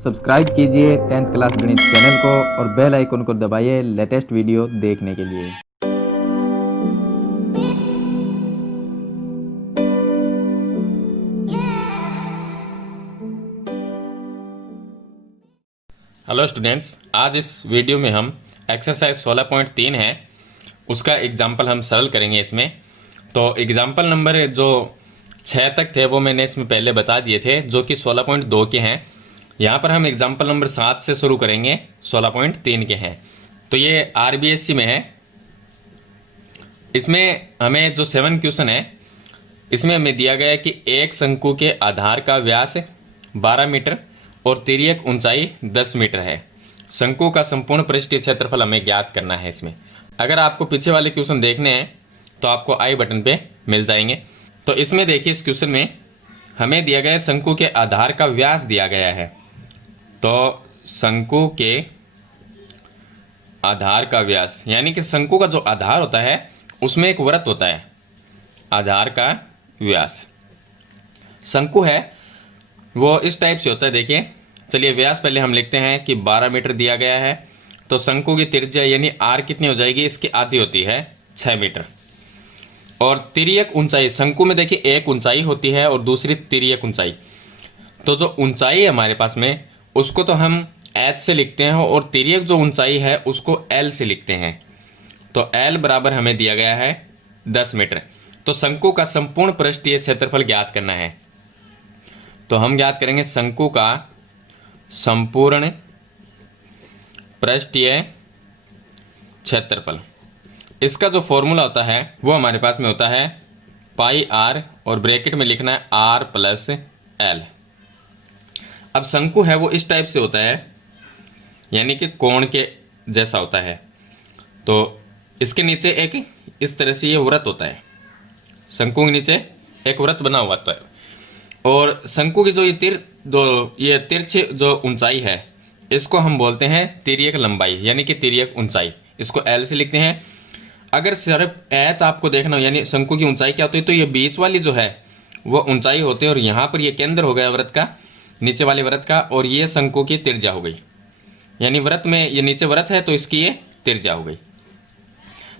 Subscribe कीजिए 10th class गणित channel को और बेल आइकन को दबाइए लेटेस्ट वीडियो देखने के लिए। हेलो स्टूडेंट्स, आज इस वीडियो में हम एक्सरसाइज 16.3 है उसका एग्जाम्पल हम सरल करेंगे। इसमें तो एग्जाम्पल नंबर जो 6 तक थे वो मैंने इसमें पहले बता दिए थे, जो कि 16.2 के हैं। यहाँ पर हम एग्जाम्पल नंबर 7 से शुरू करेंगे, 16.3 के हैं। तो ये RBSC में है। इसमें हमें जो 7 क्वेश्चन है, इसमें हमें दिया गया है कि एक शंकु के आधार का व्यास 12 मीटर और तिर्यक ऊंचाई 10 मीटर है। शंकु का संपूर्ण पृष्ठीय क्षेत्रफल हमें ज्ञात करना है। इसमें अगर आपको पीछे वाले क्वेश्चन देखने हैं तो आपको आई बटन पे मिल जाएंगे। तो इसमें देखिए, इस क्वेश्चन में हमें दिया गया है शंकु के आधार का व्यास दिया गया है। तो शंकु के आधार का व्यास यानी कि शंकु का जो आधार होता है उसमें एक वृत्त होता है। आधार का व्यास शंकु है वो इस टाइप से होता है। देखिए, चलिए व्यास पहले हम लिखते हैं कि 12 मीटर दिया गया है। तो शंकु की त्रिज्या यानी आर कितनी हो जाएगी, इसकी आधी होती है 6 मीटर। और तिर्यक ऊंचाई, शंकु में देखिए एक ऊंचाई होती है और दूसरी तिर्यक ऊंचाई। तो जो ऊंचाई है हमारे पास में उसको तो हम एच से लिखते हैं और तिर्यक जो ऊंचाई है उसको एल से लिखते हैं। तो एल बराबर हमें दिया गया है 10 मीटर। तो शंकु का संपूर्ण पृष्ठीय क्षेत्रफल ज्ञात करना है। तो हम ज्ञात करेंगे शंकु का संपूर्ण पृष्ठीय क्षेत्रफल। इसका जो फॉर्मूला होता है वो हमारे पास में होता है पाई आर, और ब्रैकेट में लिखना है आर प्लस एल। अब शंकु है वो इस टाइप से होता है, यानी कि कोण के जैसा होता है। तो इसके नीचे एक इस तरह से ये वृत्त होता है। शंकु के नीचे एक वृत्त बना हुआ होता है। और शंकु की जो ये तिरछी जो ऊंचाई है इसको हम बोलते हैं तिर्यक लंबाई यानी कि तिर्यक ऊंचाई। इसको एल से लिखते हैं। अगर सिर्फ एच आपको देखना हो यानी शंकु की ऊंचाई क्या होती है, तो ये बीच वाली जो है वो ऊंचाई होती है और यहाँ पर ये केंद्र हो गया वृत्त का, नीचे वाले वृत्त का, और ये शंकु की त्रिज्या हो गई। यानी वृत्त में ये नीचे वृत्त है तो इसकी ये त्रिज्या हो गई।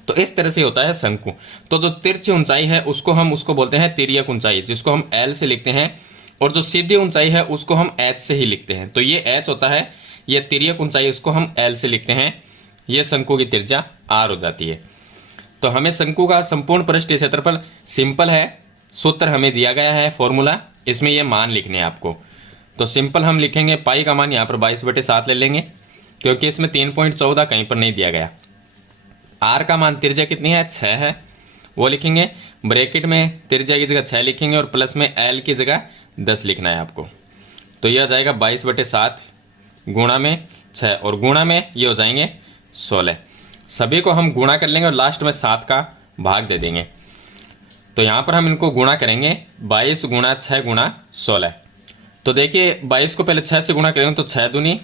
तो इस तरह से होता है शंकु। तो जो तिरछी ऊंचाई है उसको बोलते हैं तिर्यक ऊंचाई, जिसको हम एल से लिखते हैं। और जो सीधी ऊंचाई है उसको हम एच से ही लिखते हैं। तो ये एच होता है, ये तिर्यक ऊंचाई, इसको हम एल से लिखते हैं। ये शंकु की त्रिज्या आर हो जाती है। तो हमें शंकु का संपूर्ण पृष्ठीय क्षेत्रफल सिंपल है, सूत्र हमें दिया गया है फॉर्मूला, इसमें ये मान लिखने हैं आपको। तो सिंपल हम लिखेंगे पाई का मान यहाँ पर 22/7 ले लेंगे, क्योंकि इसमें 3.14 कहीं पर नहीं दिया गया। आर का मान त्रिज्या कितनी है, 6 है, वो लिखेंगे। ब्रैकेट में त्रिज्या की जगह 6 लिखेंगे और प्लस में एल की जगह 10 लिखना है आपको। तो यह आ जाएगा 22/7 गुणा में 6 और गुणा में ये हो जाएंगे 16। सभी को हम गुणा कर लेंगे और लास्ट में 7 का भाग दे देंगे। तो यहाँ पर हम इनको गुणा करेंगे 22 गुणा 6 गुणा 16। तो देखिए 22 को पहले 6 से गुणा करेंगे तो 6 दूनी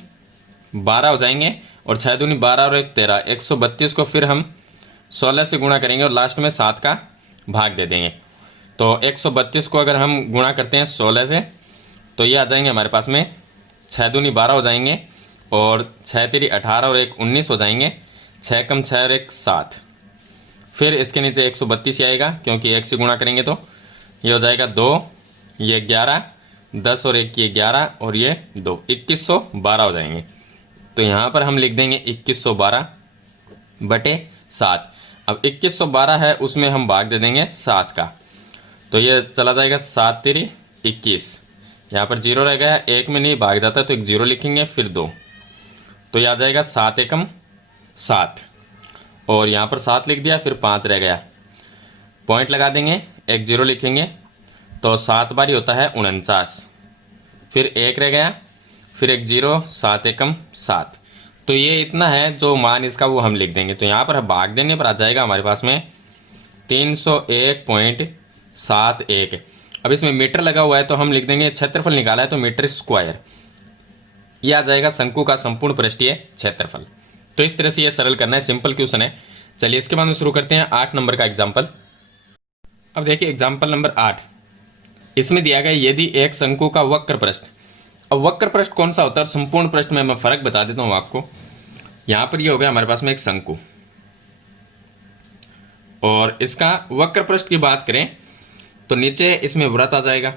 12 हो जाएंगे और 6 दूनी 12 और 1 13, 132 को फिर हम 16 से गुणा करेंगे और लास्ट में 7 का भाग दे देंगे। तो 132 को अगर हम गुणा करते हैं 16 से तो ये आ जाएंगे हमारे पास में 6 दूनी 12 हो जाएंगे और 6 तेरी 18 और 1 19 हो जाएंगे। 6 कम 6 और 1 7। फिर इसके नीचे 132 ही आएगा, क्योंकि 1 से गुणा करेंगे तो ये हो जाएगा 2, ये 11, 10 और 1 ये 11 और ये 2, 2112 हो जाएंगे। तो यहाँ पर हम लिख देंगे 2112/7। अब 2112 है उसमें हम भाग दे देंगे 7 का। तो ये चला जाएगा 7 तेरी 21, यहाँ पर 0 रह गया, 1 में नहीं भाग जाता तो एक 0 लिखेंगे फिर 2। तो यह आ जाएगा 7 एकम 7 और यहाँ पर 7 लिख दिया, फिर 5 रह गया, पॉइंट लगा देंगे, एक 0 लिखेंगे। तो 7 बारी होता है 49, फिर 1 रह गया, फिर एक 0, 7 एकम 7। तो ये इतना है जो मान इसका वो हम लिख देंगे। तो यहाँ पर भाग देने पर आ जाएगा हमारे पास में 301.71। अब इसमें मीटर लगा हुआ है तो हम लिख देंगे, क्षेत्रफल निकाला है तो मीटर स्क्वायर। ये आ जाएगा शंकु का संपूर्ण पृष्ठीय क्षेत्रफल। तो इस तरह से ये सरल करना है, सिंपल क्वेश्चन है। चलिए इसके बाद में शुरू करते हैं 8 नंबर का एग्जाम्पल। अब देखिए एग्जाम्पल नंबर 8, इसमें दिया गया यदि एक शंकु का वक्र पृष्ठ अब वक्र पृष्ठ कौन सा होता है और संपूर्ण पृष्ठ में मैं फर्क बता देता हूं आपको। यहां पर ये हो गया हमारे पास में एक शंकु, और इसका वक्र पृष्ठ की बात करें तो नीचे इसमें वृत्त आ जाएगा,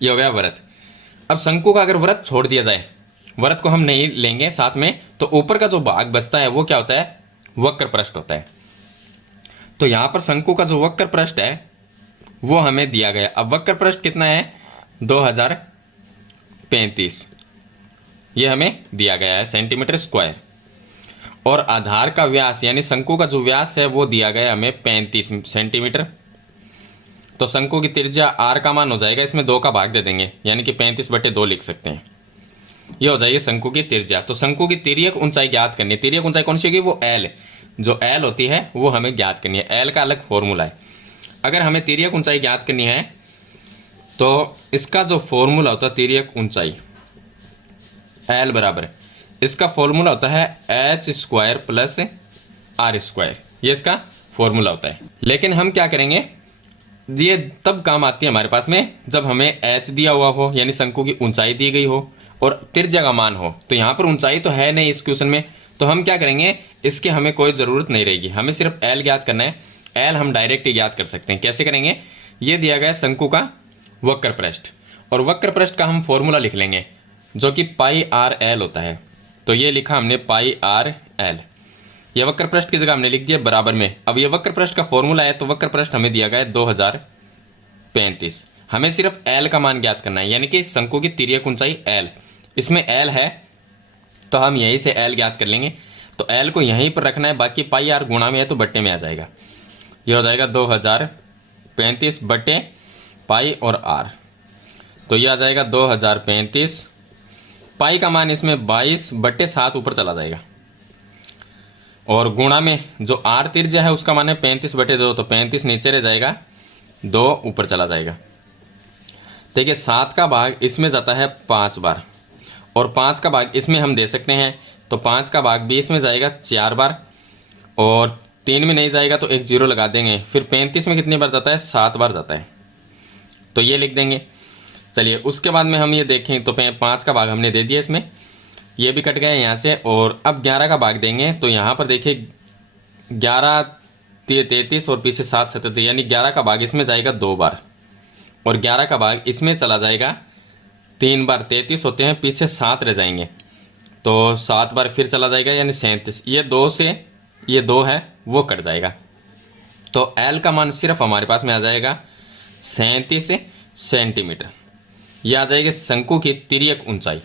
ये हो गया वृत्त। अब शंकु का अगर वृत्त छोड़ दिया जाए, वृत्त को हम नहीं लेंगे साथ में, तो ऊपर का जो भाग बचता है वो क्या होता है, वक्र पृष्ठ होता है। तो यहां पर शंकु का जो वक्र पृष्ठ है वो हमें दिया गया। अब वक्र पृष्ठ कितना है, 2035, ये हमें दिया गया है सेंटीमीटर स्क्वायर। और आधार का व्यास यानी शंकु का जो व्यास है वो दिया गया हमें 35 सेंटीमीटर। तो शंकु की त्रिज्या आर का मान हो जाएगा, इसमें 2 का भाग दे देंगे यानी कि 35/2 लिख सकते हैं। ये हो जाएगी शंकु की त्रिज्या। तो शंकु की तिर्यक ऊंचाई ज्ञात करनी है। तिर्यक ऊंचाई कौन सी होगी, वो एल, जो एल होती है वो हमें ज्ञात करनी है। एल का अलग फॉर्मूला है। अगर हमें तिर्यक ऊंचाई ज्ञात करनी है तो इसका जो फॉर्मूला होता है तिर्यक ऊंचाई एल बराबर, इसका फॉर्मूला होता है h² प्लस r², ये इसका फॉर्मूला होता है। लेकिन हम क्या करेंगे, ये तब काम आती है हमारे पास में जब हमें h दिया हुआ हो, यानी शंकु की ऊंचाई दी गई हो और त्रिज्या का मान हो। तो यहाँ पर ऊंचाई तो है नहीं इस क्वेश्चन में, तो हम क्या करेंगे, इसकी हमें कोई ज़रूरत नहीं रहेगी, हमें सिर्फ एल ज्ञात करना है। एल हम डायरेक्ट ही ज्ञात कर सकते हैं। कैसे करेंगे, ये दिया गया शंकु का वक्र पृष्ठ, और वक्र पृष्ठ का हम फॉर्मूला लिख लेंगे जो कि πr/l होता है। तो ये लिखा हमने πr/l, ये वक्र पृष्ठ की जगह हमने लिख दिया बराबर में। अब ये वक्र पृष्ठ का फॉर्मूला है, तो वक्र पृष्ठ हमें दिया गया है 2035। हमें सिर्फ एल का मान ज्ञात करना है, यानी कि शंकु की तिर्यक ऊंचाई एल, इसमें एल है तो हम यहीं से एल ज्ञात कर लेंगे। तो एल को यहीं पर रखना है, बाकी πr गुणा में है तो बट्टे में आ जाएगा। ये हो जाएगा 2035 बट्टे पाई और आर, तो ये आ जाएगा 2035। पाई का मान इसमें 22/7 ऊपर चला जाएगा, और गुणा में जो आर त्रिज्या है उसका मान है 35/2, तो 35 नीचे रह जाएगा, 2 ऊपर चला जाएगा। देखिए 7 का भाग इसमें जाता है 5 बार, और 5 का भाग इसमें हम दे सकते हैं, तो 5 का भाग भी इसमें जाएगा 4 बार, और 3 में नहीं जाएगा तो एक 0 लगा देंगे। फिर 35 में कितनी बार जाता है, 7 बार जाता है, तो ये लिख देंगे। चलिए उसके बाद में हम ये देखें तो 5 का भाग हमने दे दिया, इसमें ये भी कट गया यहाँ से, और अब 11 का भाग देंगे तो यहाँ पर देखिए 11 33 और पीछे 7 77, यानी 11 का भाग इसमें जाएगा 2 बार, और 11 का भाग इसमें चला जाएगा 3 बार। 33 होते हैं, पीछे 7 रह जाएंगे, तो 7 बार फिर चला जाएगा, यानी 37। ये 2 से ये 2 है वो कट जाएगा, तो एल का मान सिर्फ हमारे पास में आ जाएगा 37 सेंटीमीटर। ये आ जाएगी शंकु की तिर्यक ऊंचाई,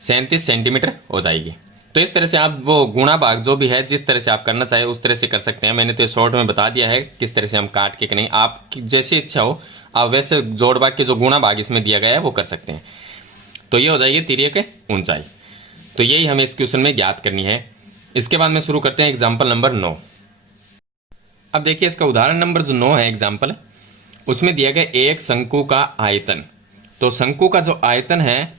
37 सेंटीमीटर हो जाएगी। तो इस तरह से आप वो गुणा भाग जो भी है जिस तरह से आप करना चाहे उस तरह से कर सकते हैं। मैंने तो ये शॉर्ट में बता दिया है किस तरह से हम काट के करेंगे, आप जैसी इच्छा हो आप वैसे जोड़ भाग के जो गुणा भाग इसमें दिया गया है वो कर सकते हैं। तो ये हो जाएगी तिर्यक ऊंचाई। तो यही हमें इस क्वेश्चन में ज्ञात करनी है। इसके बाद में शुरू करते हैं एग्जाम्पल नंबर 9। अब देखिए इसका उदाहरण नंबर जो 9 है एग्जाम्पल, उसमें दिया गया एक शंकु का आयतन। तो शंकु का जो आयतन है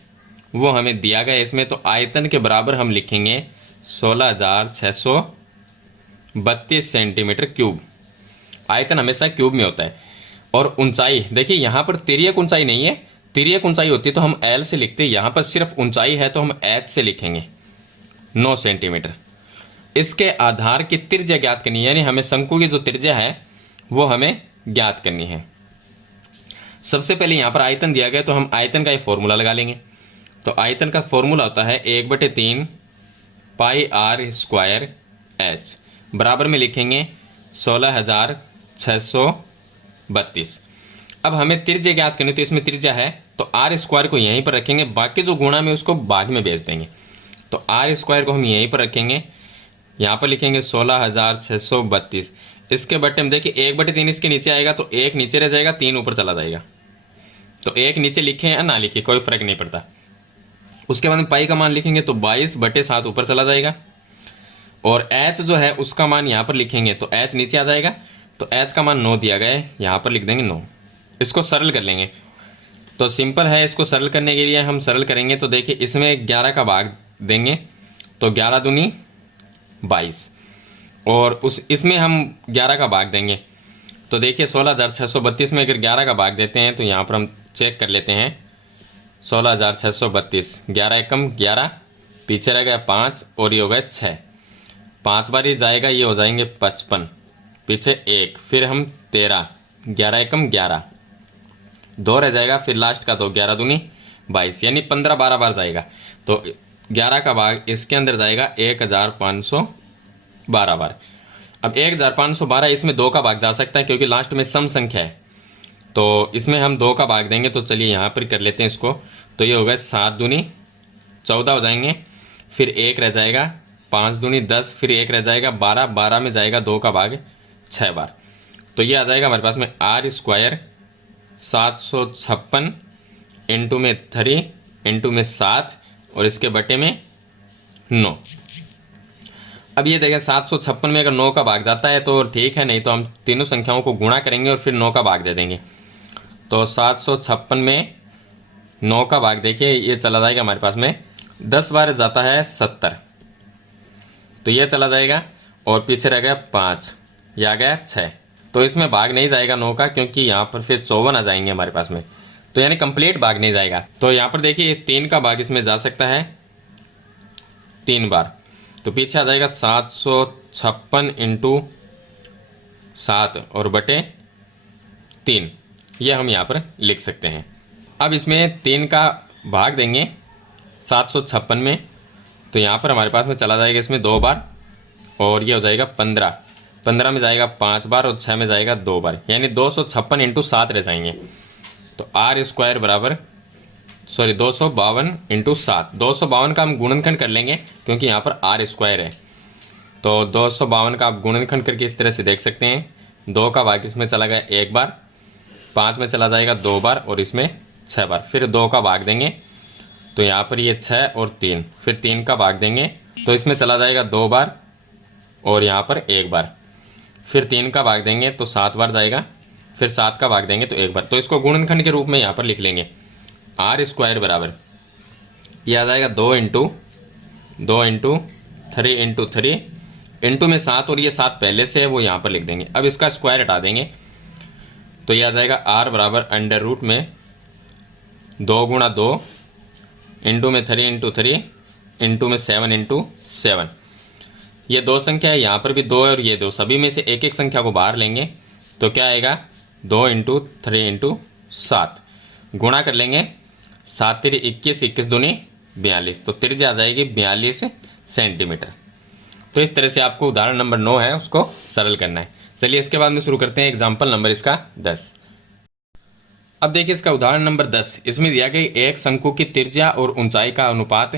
वो हमें दिया गया इसमें, तो आयतन के बराबर हम लिखेंगे 16,632 सेंटीमीटर क्यूब। आयतन हमेशा क्यूब में होता है। और ऊंचाई देखिए यहाँ पर तिर्यक ऊंचाई नहीं है, तिर्यक ऊंचाई होती तो हम एल से लिखते, यहाँ पर सिर्फ ऊंचाई है तो हम एच से लिखेंगे 9 सेंटीमीटर। इसके आधार की त्रिज्या ज्ञात करनी है, यानी हमें शंकु की जो त्रिज्या है वो हमें ज्ञात करनी है। सबसे पहले यहाँ पर आयतन दिया गया तो हम आयतन का ये फॉर्मूला लगा लेंगे। तो आयतन का फॉर्मूला होता है 1/3 πr² h, बराबर में लिखेंगे 16,632। अब हमें त्रिज्या ज्ञात करनी, तो इसमें त्रिज्या है तो r² को यहीं पर रखेंगे, बाकी जो गुणा में उसको बाद में भेज देंगे। तो r² को हम यहीं पर रखेंगे, यहाँ पर लिखेंगे 16,632। इसके बट्टे में देखिए 1/3 इसके नीचे आएगा तो 1 नीचे रह जाएगा, 3 ऊपर चला जाएगा। तो 1 नीचे लिखे या ना लिखे कोई फर्क नहीं पड़ता। उसके बाद में पाई का मान लिखेंगे तो 22/7 ऊपर चला जाएगा, और h जो है उसका मान यहाँ पर लिखेंगे तो h नीचे आ जाएगा, तो h का मान 9 दिया गया है, यहाँ पर लिख देंगे 9। इसको सरल कर लेंगे तो सिंपल है, इसको सरल करने के लिए हम सरल करेंगे तो देखिए इसमें 11 का भाग देंगे तो 11 दूनी 22, और इसमें हम 11 का भाग देंगे तो देखिए 16,632 में अगर 11 का भाग देते हैं तो यहाँ पर हम चेक कर लेते हैं 16,632, 11 एकम 11, पीछे रह गया 5 और ये हो गया 6, 5 बार ही जाएगा, ये हो जाएंगे 55, पीछे 1, फिर हम 13, 11 एकम 11, 2 रह जाएगा, फिर लास्ट का 2, 11 दूनी 22, यानी 15 12 बार जाएगा। तो 11 का भाग इसके अंदर जाएगा 1512 बार। अब 1512 इसमें 2 का भाग जा सकता है क्योंकि लास्ट में सम संख्या है, तो इसमें हम 2 का भाग देंगे। तो चलिए यहाँ पर कर लेते हैं इसको। तो ये हो गया 7 दूनी 14 हो जाएंगे, फिर 1 रह जाएगा, 5 दूनी 10, फिर 1 रह जाएगा 12, 12 में जाएगा 2 का भाग 6 बार। तो ये आ जाएगा हमारे पास में आर स्क्वायर 756 इंटू में 3 इंटू में 7 और इसके बटे में 9। अब ये देखें 756 में अगर 9 का भाग जाता है तो ठीक है, नहीं तो हम तीनों संख्याओं को गुणा करेंगे और फिर 9 का भाग दे देंगे। तो 756 में 9 का भाग देखिए ये चला जाएगा हमारे पास में 10 बार जाता है 70, तो ये चला जाएगा और पीछे रह गया 5, ये आ गया 6। तो इसमें भाग नहीं जाएगा 9 का क्योंकि यहाँ पर फिर 54 आ जाएंगे हमारे पास में, तो यानी कंप्लीट भाग नहीं जाएगा। तो यहाँ पर देखिए 3 का भाग इसमें जा सकता है 3 बार, तो पीछे आ जाएगा 756 इंटू 7 और बटे 3, ये हम यहाँ पर लिख सकते हैं। अब इसमें 3 का भाग देंगे 756 में, तो यहाँ पर हमारे पास में चला जाएगा इसमें 2 बार और ये हो जाएगा 15, 15 में जाएगा 5 बार और 6 में जाएगा 2 बार, यानी 256 इंटू 7 रह जाएंगे। तो आर स्क्वायर बराबर 252 इंटू 7, 252 का हम गुणनखंड कर लेंगे क्योंकि यहाँ पर आर स्क्वायर है। तो 252 का आप गुणनखंड करके इस तरह से देख सकते हैं, 2 का भाग इसमें चला गया 1 बार, 5 में चला जाएगा 2 बार और इसमें 6 बार, फिर 2 का भाग देंगे तो यहाँ पर ये 6 और 3, फिर 3 का भाग देंगे तो इसमें चला जाएगा 2 बार और यहाँ पर 1 बार, फिर 3 का भाग देंगे तो 7 बार जाएगा, फिर 7 का भाग देंगे तो 1 बार। तो इसको गुणनखंड के रूप में यहाँ पर लिख लेंगे। आर स्क्वायर बराबर ये आ जाएगा 2 इंटू 3 इंटू 3 इंटू में 7 और ये 7 पहले से है वो यहाँ पर लिख देंगे। अब इसका स्क्वायर हटा देंगे तो ये आ जाएगा आर बराबर अंडर रूट में 2 गुणा 2 इंटू में 3 इंटू 3 इंटू में 7 इंटू 7। ये 2 संख्या है, यहाँ पर भी 2 है और ये 2, सभी में से एक एक संख्या को बाहर लेंगे तो क्या आएगा 2 इंटू 3 इंटू 7, गुणा कर लेंगे 7 3 21, 21 दूनी 42, तो त्रिज्या आ जाएगी 42 सेंटीमीटर। तो इस तरह से आपको उदाहरण नंबर 9 है उसको सरल करना है। चलिए इसके बाद में शुरू करते हैं एग्जाम्पल नंबर इसका 10। अब देखिए इसका उदाहरण नंबर 10, इसमें दिया गया एक शंकु की त्रिज्या और ऊंचाई का अनुपात।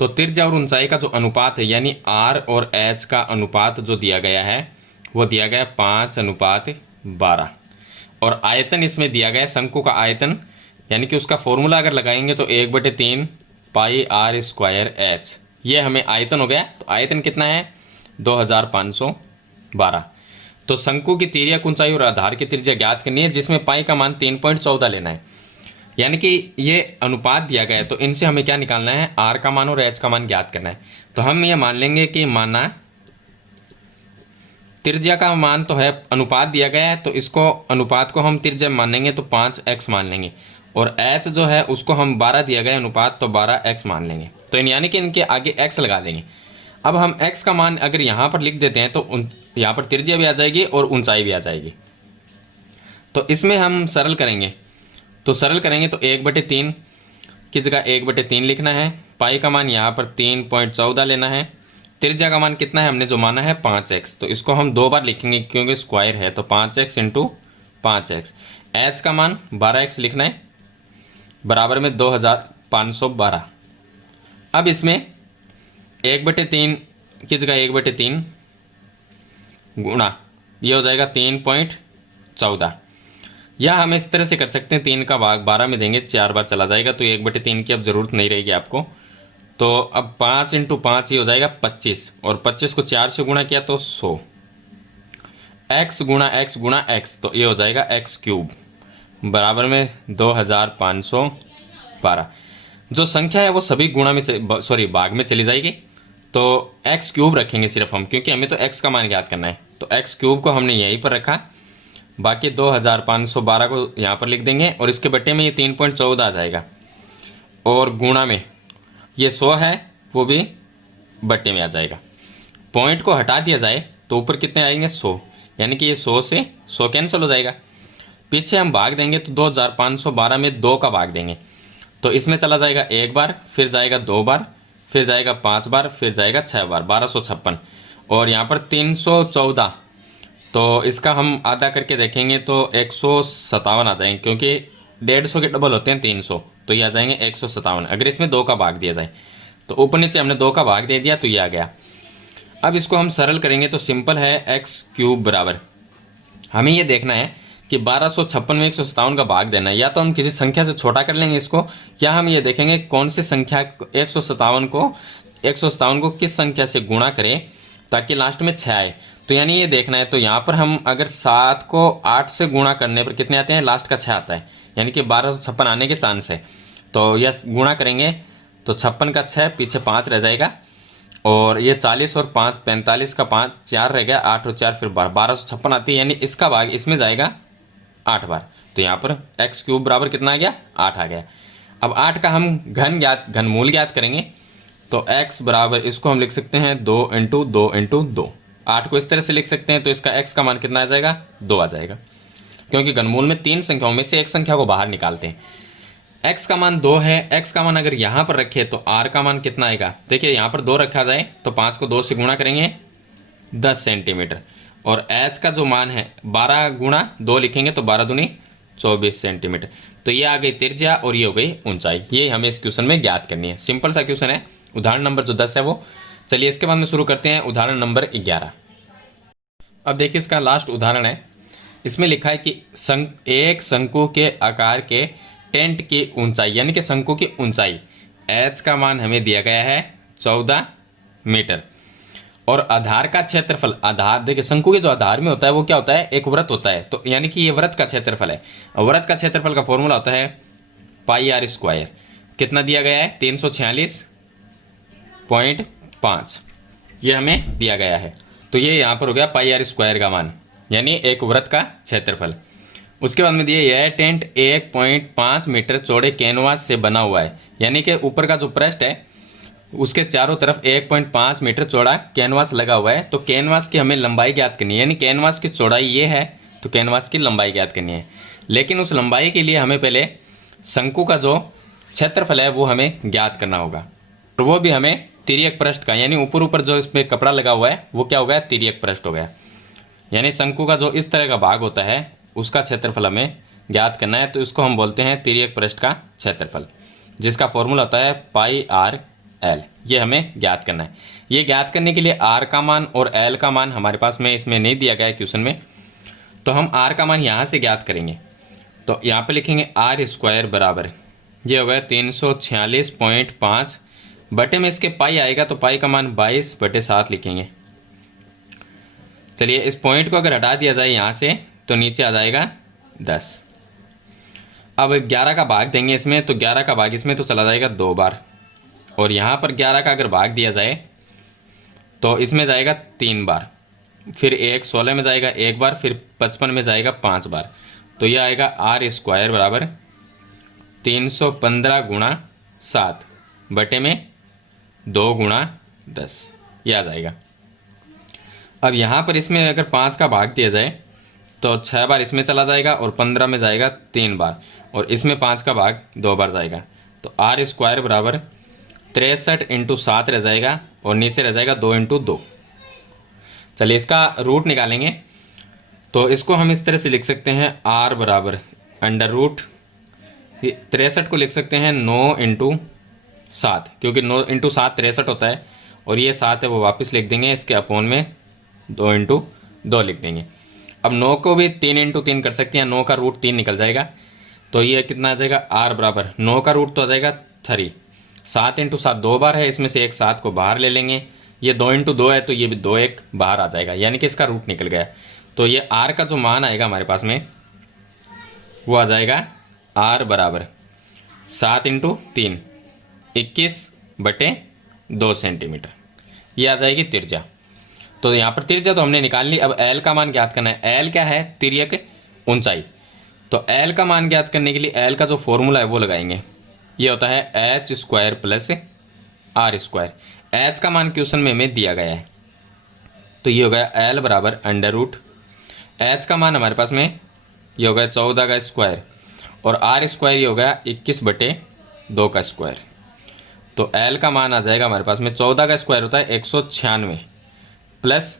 तो त्रिज्या और ऊंचाई का जो अनुपात है यानी आर और एच का अनुपात जो दिया गया है वो दिया गया 5:12 और आयतन इसमें दिया गया शंकु का आयतन, यानी कि उसका फॉर्मूला अगर लगाएंगे तो 1/3 पाई आर स्क्वायर एच, ये हमें आयतन हो गया। तो आयतन कितना है 2512। तो शंकु की तिर्यक ऊंचाई और आधार की त्रिज्या ज्ञात करनी है जिसमें पाई का मान 3.14 लेना है, यानी कि ये अनुपात दिया गया है। तो इनसे हमें क्या निकालना है आर का मान और एच का मान ज्ञात करना है। तो हम ये मान लेंगे कि माना त्रिज्या का मान तो है, अनुपात दिया गया है तो इसको अनुपात को हम त्रिज्या मानेंगे तो 5x मान लेंगे और h जो है उसको हम 12 दिया गया अनुपात तो 12x मान लेंगे। तो यानी कि इनके आगे x लगा देंगे। अब हम x का मान अगर यहाँ पर लिख देते हैं तो यहाँ पर त्रिज्या भी आ जाएगी और ऊंचाई भी आ जाएगी। तो इसमें हम सरल करेंगे, तो सरल करेंगे तो 1/3 की जगह 1/3 लिखना है, पाई का मान यहाँ पर 3.14 लेना है, त्रिज्या का मान कितना है हमने जो माना है 5x, तो इसको हम 2 बार लिखेंगे क्योंकि स्क्वायर है तो 5x इंटू 5x। h का मान 12x लिखना है बराबर में 2512। अब इसमें 1/3 की जगह 1/3 गुणा ये हो जाएगा 3.14, या हम इस तरह से कर सकते हैं 3 का भाग 12 में देंगे 4 बार चला जाएगा तो 1/3 की अब ज़रूरत नहीं रहेगी आपको। तो अब 5 इंटू 5 ये हो जाएगा 25 और 25 को 4 से गुणा किया तो 100, x गुणा x तो ये हो जाएगा x³ बराबर में 2512। जो संख्या है वो सभी गुणा में भाग में चली जाएगी तो x³ रखेंगे सिर्फ हम, क्योंकि हमें तो x का मान ज्ञात करना है। तो x³ को हमने यहीं पर रखा, बाकी 2512 को यहाँ पर लिख देंगे और इसके बट्टे में ये 3.14 आ जाएगा और गुणा में ये 100 है वो भी बट्टे में आ जाएगा। पॉइंट को हटा दिया जाए तो ऊपर कितने आएंगे 100, यानी कि ये 100 से 100 कैंसिल हो जाएगा। पीछे हम भाग देंगे तो 2512 में 2 का भाग देंगे तो इसमें चला जाएगा 1 बार, फिर जाएगा 2 बार, फिर जाएगा 5 बार, फिर जाएगा 6 बार, 1256। और यहाँ पर 314 तो इसका हम आधा करके देखेंगे तो 157 आ जाएंगे, क्योंकि 150 के डबल होते हैं 300, तो ये आ जाएंगे 157। अगर इसमें 2 का भाग दिया जाए तो ऊपर नीचे हमने 2 का भाग दे दिया तो ये आ गया। अब इसको हम सरल करेंगे तो सिंपल है x³ बराबर, हमें ये देखना है कि 1256 में 157 का भाग देना है। या तो हम किसी संख्या से छोटा कर लेंगे इसको, या हम ये देखेंगे कौन सी संख्या 157 को किस संख्या से गुणा करें ताकि लास्ट में 6 आए। तो यानी ये देखना है, तो यहाँ पर हम अगर 7 को 8 से गुणा करने पर कितने आते हैं, लास्ट का 6 आता है, यानी कि 1256 आने के चांस है। तो यह गुणा करेंगे तो 56 का 6, पीछे 5 रह जाएगा, और ये 40 और 5 45 का 5 4 रह गया, 8 और 4 फिर 1256 आती है, यानी इसका भाग इसमें जाएगा 8 बार। तो यहाँ पर x³ बराबर कितना आ गया, 8 आ गया। अब 8 का हम घनमूल ज्ञात करेंगे तो x बराबर, इसको हम लिख सकते हैं 2 × 2 × 2। 8 को इस तरह से लिख सकते हैं तो इसका x का मान कितना आ जाएगा, 2 आ जाएगा, क्योंकि घनमूल में 3 संख्याओं में से एक संख्या को बाहर निकालते हैं। x का मान 2 है, x का मान अगर यहाँ पर रखे तो r का मान कितना आएगा, देखिए यहाँ पर 2 रखा जाए तो 5 को 2 से गुणा करेंगे 10 सेंटीमीटर, और h का जो मान है 12 गुणा 2 लिखेंगे तो 12 दूनी 24 सेंटीमीटर। तो ये आ गई त्रिज्या और ये हो गई ऊंचाई। ये हमें इस क्वेश्चन में ज्ञात करनी है। सिंपल सा क्वेश्चन है, उदाहरण नंबर जो 10 है वो। चलिए इसके बाद में शुरू करते हैं उदाहरण नंबर 11। अब देखिए इसका लास्ट उदाहरण है, इसमें लिखा है कि एक शंकु के आकार के टेंट की ऊंचाई, यानी कि शंकु की ऊंचाई h का मान हमें दिया गया है 14 मीटर, और आधार का क्षेत्रफल, आधार देखिए शंकु के जो आधार में होता है वो क्या होता है, एक वृत्त होता है, तो यानी कि ये वृत्त का क्षेत्रफल है। और वृत्त का क्षेत्रफल का फॉर्मूला होता है πr²। कितना दिया गया है, 346.5 ये हमें दिया गया है। तो ये यहाँ पर हो गया πr² का मान, यानी एक वृत्त का क्षेत्रफल। उसके बाद में दिए यह टेंट 1.5 मीटर चौड़े कैनवास से बना हुआ है, यानी कि ऊपर का जो पृष्ठ है उसके चारों तरफ 1.5 मीटर चौड़ा कैनवास लगा हुआ है। तो कैनवास की हमें लंबाई ज्ञात करनी है, यानी कैनवास की चौड़ाई ये है तो कैनवास की लंबाई ज्ञात करनी है। लेकिन उस लंबाई के लिए हमें पहले शंकु का जो क्षेत्रफल है वो हमें ज्ञात करना होगा, और वो भी हमें तिर्यक पृष्ठ का, यानी ऊपर जो इसमें कपड़ा लगा हुआ है वो क्या हो गया, तिर्यक पृष्ठ हो गया। यानी शंकु का जो इस तरह का भाग होता है उसका क्षेत्रफल हमें ज्ञात करना है, तो इसको हम बोलते हैं तिर्यक पृष्ठ का क्षेत्रफल, जिसका फॉर्मूला होता है πr/l। ये हमें ज्ञात करना है। ये ज्ञात करने के लिए r का मान और l का मान हमारे पास में इसमें नहीं दिया गया है क्वेश्चन में, तो हम r का मान यहाँ से ज्ञात करेंगे। तो यहाँ पे लिखेंगे r² बराबर, ये हो गया 346.5 बटे में इसके पाई आएगा तो पाई का मान 22/7 लिखेंगे। चलिए इस पॉइंट को अगर हटा दिया जाए यहाँ से तो नीचे आ जाएगा 10। अब 11 का भाग देंगे इसमें, तो 11 का भाग इसमें तो चला जाएगा 2 बार, और यहाँ पर 11 का अगर भाग दिया जाए तो इसमें जाएगा 3 बार, फिर 16 में जाएगा 1 बार, फिर 55 में जाएगा 5 बार। तो यह आएगा r² बराबर 315 × 7 बटे में 2 × 10, यह आ जाएगा। अब यहाँ पर इसमें अगर 5 का भाग दिया जाए तो 6 बार इसमें चला जाएगा, और 15 में जाएगा 3 बार, और इसमें 5 का भाग 2 बार जाएगा। तो r² बराबर 63 × 7 रह जाएगा, और नीचे रह जाएगा 2 × 2। चलिए इसका रूट निकालेंगे, तो इसको हम इस तरह से लिख सकते हैं r बराबर √ 63 को लिख सकते हैं 9 × 7, क्योंकि 9 × 7 63 होता है, और ये 7 है वो वापस लिख देंगे, इसके अपोन में 2 × 2 लिख देंगे। अब 9 को भी 3 × 3 कर सकते हैं, 9 का रूट 3 निकल जाएगा, तो ये कितना आ जाएगा r बराबर 9 का रूट तो आ जाएगा 3। 7 × 7 2 बार है, इसमें से एक 7 को बाहर ले लेंगे, ये 2 × 2 है तो ये भी 2 1 बाहर आ जाएगा, यानी कि इसका रूट निकल गया। तो ये r का जो मान आएगा हमारे पास में वो आ जाएगा r बराबर 7 × 3 21/2 सेंटीमीटर, ये आ जाएगी त्रिज्या। तो यहाँ पर त्रिज्या तो हमने निकाल ली। अब l का मान ज्ञात करना है। l क्या है, तिर्यक ऊंचाई। तो l का मान ज्ञात करने के लिए l का जो फॉर्मूला है वो लगाएंगे। ये होता है H square plus R square. H का मान क्वेश्चन में हमें दिया गया है, तो ये हो गया एल बराबर अंडर रूट, एच का मान हमारे पास में ये हो गया 14 का स्क्वायर, और आर स्क्वायर ये हो गया 21/2 का स्क्वायर। तो एल का मान आ जाएगा हमारे पास में 14 का स्क्वायर होता है 196 प्लस,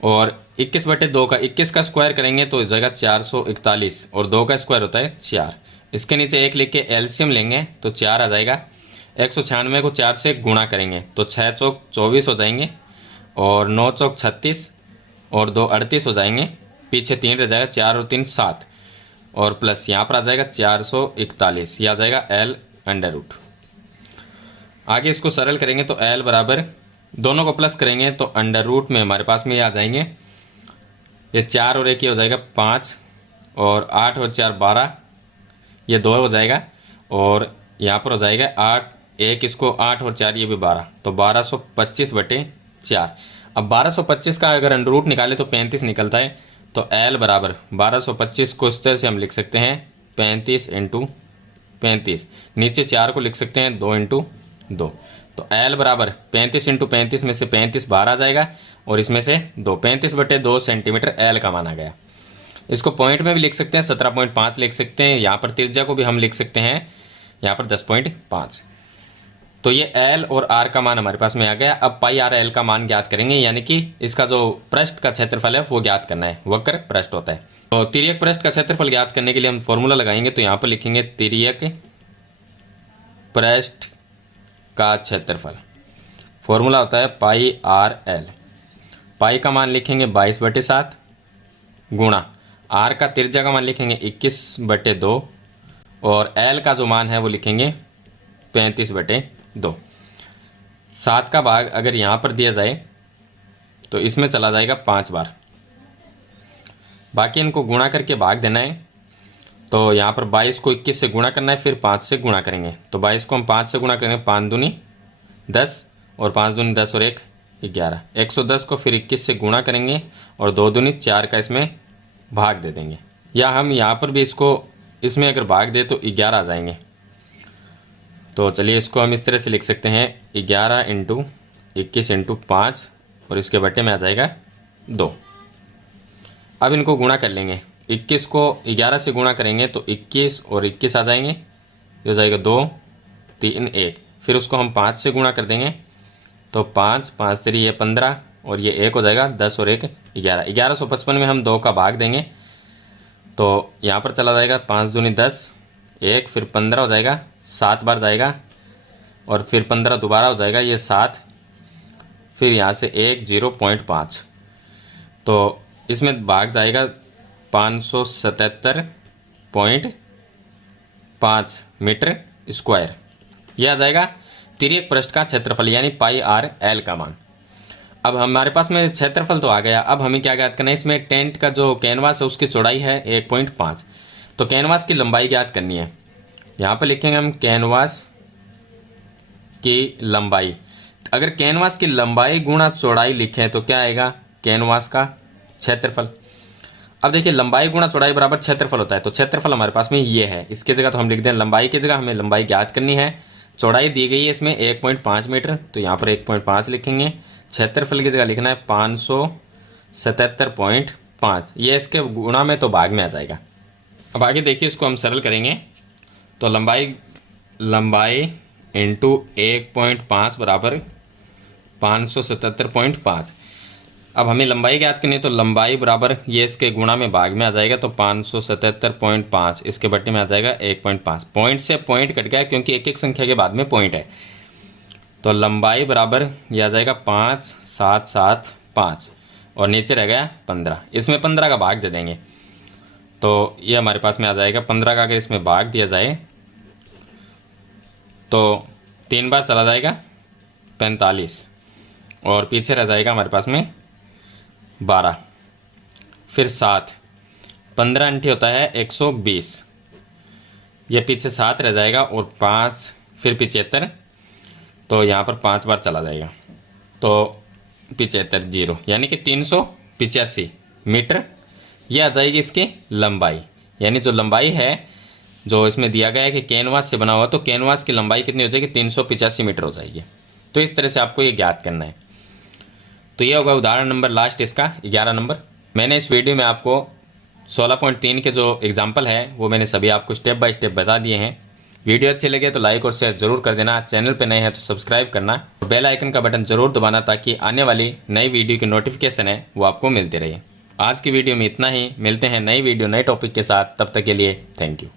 और 21/2 का 21 का स्क्वायर करेंगे तो हो जाएगा 441, और 2 का स्क्वायर होता है 4। इसके नीचे 1 लिख के एलसीएम लेंगे तो 4 आ जाएगा। 196 को 4 से गुणा करेंगे तो 6 चौक 24 हो जाएंगे, और 9 चौक 36, और 2 38 हो जाएंगे। पीछे 3 रह जाएगा, 4 और 3 7, और प्लस यहाँ पर आ जाएगा 441, ये आ जाएगा एल अंडर रूट। आगे इसको सरल करेंगे तो एल बराबर, दोनों को प्लस करेंगे तो अंडर रूट में हमारे पास में ये आ जाएंगे, ये 4 और 1 ये हो जाएगा 5, और 8 और 4 12, ये 2 हो जाएगा, और यहाँ पर हो जाएगा 8 1 इसको 8 और 4 ये भी 12, तो 1225/4। अब 1225 का अगर अंडर रूट निकाले तो 35 निकलता है, तो एल बराबर 1225 को इस तरह से हम लिख सकते हैं 35 × 35, नीचे 4 को लिख सकते हैं 2 × 2, तो एल बराबर 35 × 35 में से 35 बाहर आ जाएगा, और इसमें से 2 35/2 सेंटीमीटर एल का मान आ गया। इसको पॉइंट में भी लिख सकते हैं, 17.5 लिख सकते हैं, यहाँ पर त्रिज्या को भी हम लिख सकते हैं यहाँ पर 10.5। तो ये एल और आर का मान हमारे पास में आ गया। अब पाई आर एल का मान ज्ञात करेंगे, यानी कि इसका जो पृष्ठ का क्षेत्रफल है वो ज्ञात करना है, वक्र पृष्ठ होता है। तो तिर्यक पृष्ठ का क्षेत्रफल ज्ञात करने के लिए हम फॉर्मूला लगाएंगे, तो यहाँ पर लिखेंगे तिर्यक पृष्ठ का क्षेत्रफल, फॉर्मूला होता है पाई आर एल। पाई का मान लिखेंगे 22/7 गुणा आर का त्रिज्या का मान लिखेंगे 21/2, और एल का जो मान है वो लिखेंगे 35/2। 7 का भाग अगर यहाँ पर दिया जाए तो इसमें चला जाएगा 5 बार, बाकी इनको गुणा करके भाग देना है। तो यहाँ पर 22 को 21 से गुणा करना है, फिर 5 से गुणा करेंगे, तो 22 को हम 5 से गुणा करेंगे, 5 दूनी 10, और 5 दूनी 10 और 1 11। 110 को फिर 21 से गुणा करेंगे, और 2 दूनी 4 का इसमें भाग दे देंगे, या हम यहाँ पर भी इसको इसमें अगर भाग दे तो 11 आ जाएंगे। तो चलिए इसको हम इस तरह से लिख सकते हैं 11 × 21 × 5, और इसके बट्टे में आ जाएगा 2। अब इनको गुणा कर लेंगे, 21 को 11 से गुणा करेंगे तो 21 और 21 आ जाएंगे, ये हो जाएगा 2 3 1, फिर उसको हम 5 से गुणा कर देंगे, तो 5 5 3 ये 15, और ये 1 हो जाएगा 10 और 1 11। 1155 में हम 2 का भाग देंगे, तो यहाँ पर चला जाएगा 5 दूनी 10 1, फिर 15 हो जाएगा, 7 बार जाएगा, और फिर 15 दोबारा हो जाएगा, ये 7, फिर यहाँ से 1 0.5, तो इसमें भाग जाएगा 577.5 मीटर स्क्वायर। यह आ जाएगा तिर्यक पृष्ठ का क्षेत्रफल, यानी पाई आर एल का मान। अब हमारे पास में क्षेत्रफल तो आ गया, अब हमें क्या ज्ञात करना है, इसमें टेंट का जो कैनवास है उसकी चौड़ाई है 1.5, तो कैनवास की लंबाई ज्ञात करनी है। यहाँ पर लिखेंगे हम कैनवास की लंबाई। अगर कैनवास की लंबाई गुणा चौड़ाई लिखें तो क्या आएगा, कैनवास का क्षेत्रफल। अब देखिए लंबाई गुणा चौड़ाई बराबर क्षेत्रफल होता है, तो क्षेत्रफल हमारे पास में ये है, इसकी जगह तो हम लिख दें लंबाई की जगह हमें लंबाई ज्ञात करनी है। चौड़ाई दी गई है इसमें 1.5 मीटर, तो यहाँ पर 1.5 लिखेंगे। क्षेत्रफल की जगह लिखना है 577.5, ये इसके गुणा में तो भाग में आ जाएगा। अब आगे देखिए इसको हम सरल करेंगे, तो लंबाई इंटू 1.5 बराबर 577.5। अब हमें लंबाई ज्ञात करनी है, तो लंबाई बराबर ये इसके गुणा में भाग में आ जाएगा, तो 577.5 इसके बट्टे में आ जाएगा 1.5। पॉइंट से पॉइंट कट गया क्योंकि एक एक संख्या के बाद में पॉइंट है, तो लंबाई बराबर ये आ जाएगा 5775, और नीचे रह गया 15, इसमें 15 का भाग दे देंगे, तो ये हमारे पास में आ जाएगा 15 का अगर इसमें भाग दिया जाए तो 3 बार चला जाएगा 45, और पीछे रह जाएगा हमारे पास में 12, फिर 7, 15 अंठी होता है 120, ये पीछे 7 रह जाएगा, और 5 फिर 75, तो यहाँ पर 5 बार चला जाएगा, तो 75 0, यानी कि 385 मीटर ये आ जाएगी इसकी लंबाई। यानी जो लंबाई है जो इसमें दिया गया है कि कैनवास से बना हुआ, तो कैनवास की लंबाई कितनी हो जाएगी, 385 मीटर हो जाएगी। तो इस तरह से आपको ये ज्ञात करना है। तो ये होगा उदाहरण नंबर लास्ट इसका 11 नंबर। मैंने इस वीडियो में आपको 16.3 के जो एग्जाम्पल है वो मैंने सभी आपको स्टेप बाय स्टेप बता दिए हैं। वीडियो अच्छे लगे तो लाइक और शेयर जरूर कर देना। चैनल पे नए हैं तो सब्सक्राइब करना और बेल आइकन का बटन जरूर दबाना, ताकि आने वाली नई वीडियो की नोटिफिकेशन है वो आपको मिलती रहे। आज की वीडियो में इतना ही। मिलते हैं नई वीडियो नए टॉपिक के साथ, तब तक के लिए थैंक यू।